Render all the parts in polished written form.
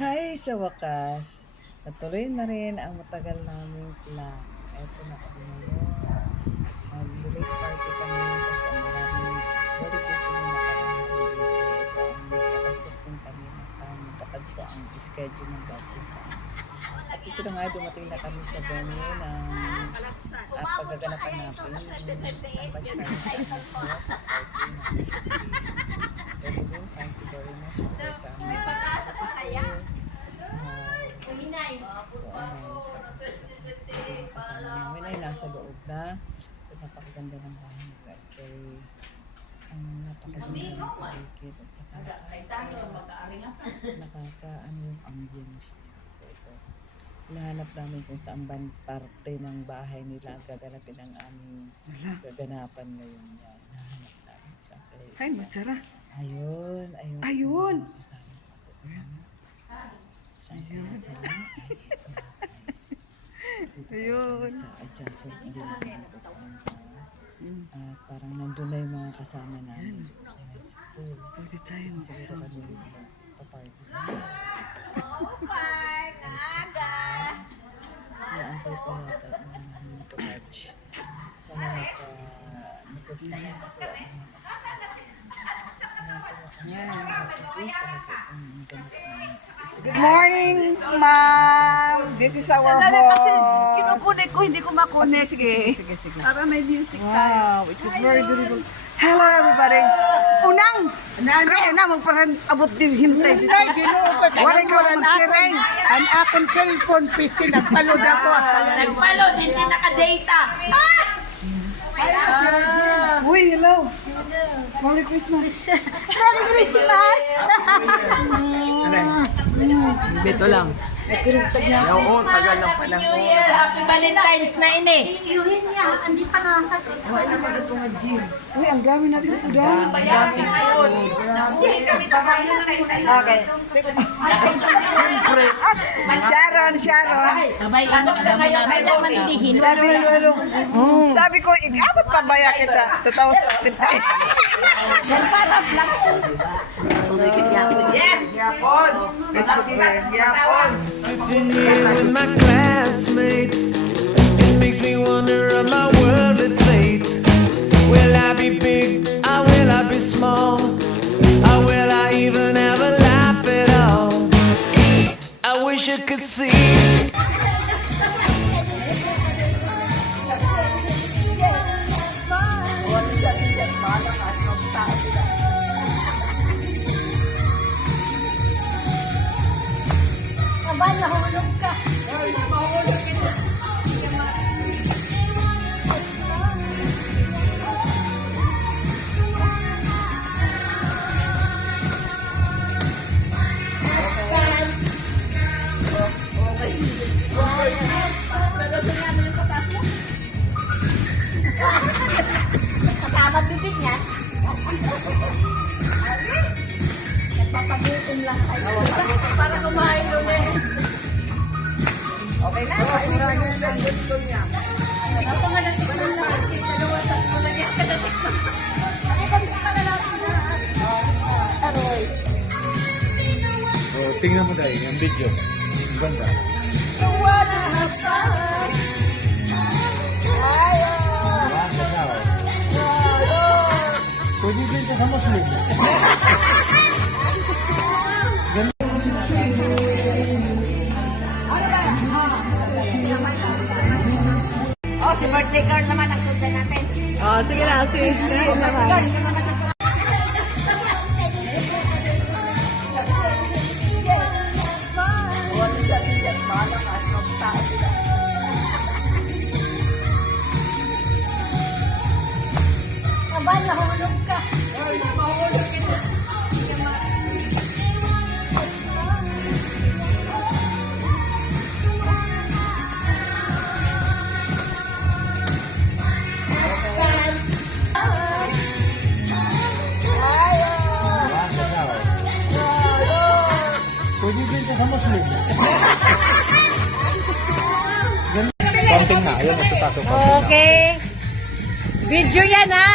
Hi! Sa wakas, natuloy na rin ang matagal naming plan. Eto na kami ngayon. Mag-late party kami kasi ang maraming holiday sunod na parang holidays. Kaya ito ang nakakasok din kami ng makatagpo ang schedule ng bawat sa amin. At ito na nga, dumating na kami sa venue ng paggaganapan natin yung isang batch namin sa amin host na party namin. Evelyn, thank you very much for your time. May pag-asa pa kaya? Kasama namin ay nasa loob na. Napakaganda ng bahay ni guys. Very napakaganda ng paligid at saka nakakaano yung ambience niya. So ito, hinahanap namin kung saan parte ng bahay nila ang gaganapin ang aming gaganapan ngayon niya. Hinahanap namin sa place. Ay, masara. Ayun. Ayun. Kasama ko. Saan kaya sila? Ayun. Sa adjacent din at parang nandun na yung mga kasama namin sa school. Pwede tayo Siguro magsama. kami paparty sa naantay pa yata namin ito batch. Sana matutulungan ako Good morning, ma'am. This is our home. Kinukunik ko, hindi ko makunik eh. Sige. Para may music tayo. Wow, it's a very beautiful. Hello, everybody. Unang! Kaya na, magparang abot din hintay dito. Wala ka lang magsiring. Ang akong cellphone pisti, nagpalod ako. Nagpalod, hindi naka-data. Uy, hello. Merry Christmas. Merry Christmas! Beto lang. Oo, tagal ng panahon. Happy Valentine's na ini. Uy, ang dami natin udan. Okay. Sharon. Sabi ko, abot pa ba ya kita? 2020. Yes! It's super. Sitting here with my classmates, it makes me wonder of my worldly fate. Will I be big or will I be small? Or will I even have a life at all? I wish I could see. Kasama bibig niya. Nagpapagutom lang kayo. Para kumain doon eh. Okay na. Ako nga natikman lang. Dalawa, tatlo lang yan. Ako kami pa na natin lahat. Aroy. Oh, tingnan mo dahil yung video. Ang ganda. Wala pa. Ang ganda oh. Pwede din ka sa Muslim. Oh, si birthday girl naman ang susan natin. Oh, sige na, sige naman. Aba, nahulog ka. Ang ganda oh. Pwede din ka sa Muslim. Counting na. Ayun, nasa taso. Okay. Video yan ha.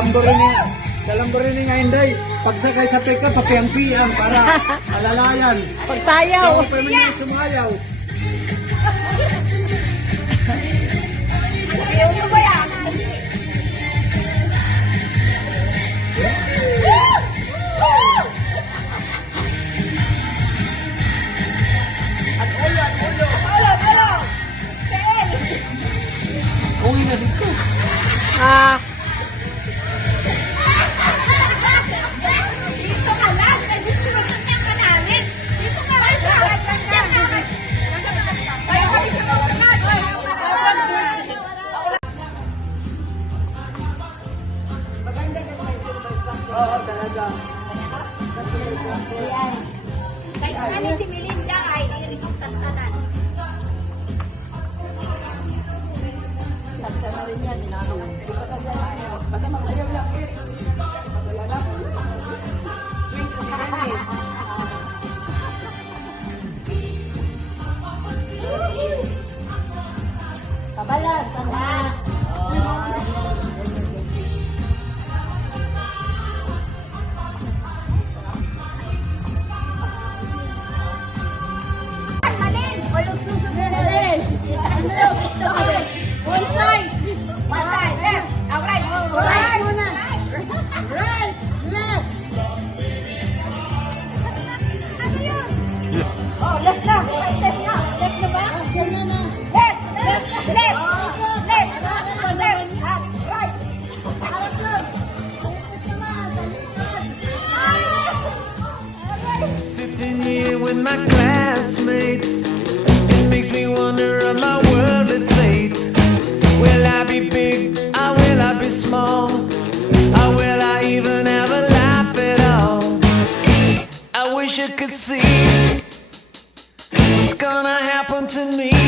Sa Lamborghini nga Inday, pagsakay sa pickup, papiang-piang para alalayan. Pagsayaw. Ako pa yung sumayaw. Seryoso ba yan? Uwi na dito. Ah, Dito ka lang, kasi sinusundan ka namin. Dito ka lang. Kaya kami sinusundan. Kahit ano si Melinda ay rin ang tantanan. kabalas, sama. Alin? O yung susunod. Alin? One side. One side. Left. Right. Right. Right. Left. Ano yun? Oh, left lang. Left na. Left na ba? Left. Left. Left. Left. Left. At right. Harap lang. Sitting here with my classmates, it makes me wonder of my worldly fate. Will I be big? Or will I be small? Or will I even ever laugh at all? I wish I could see what's gonna happen to me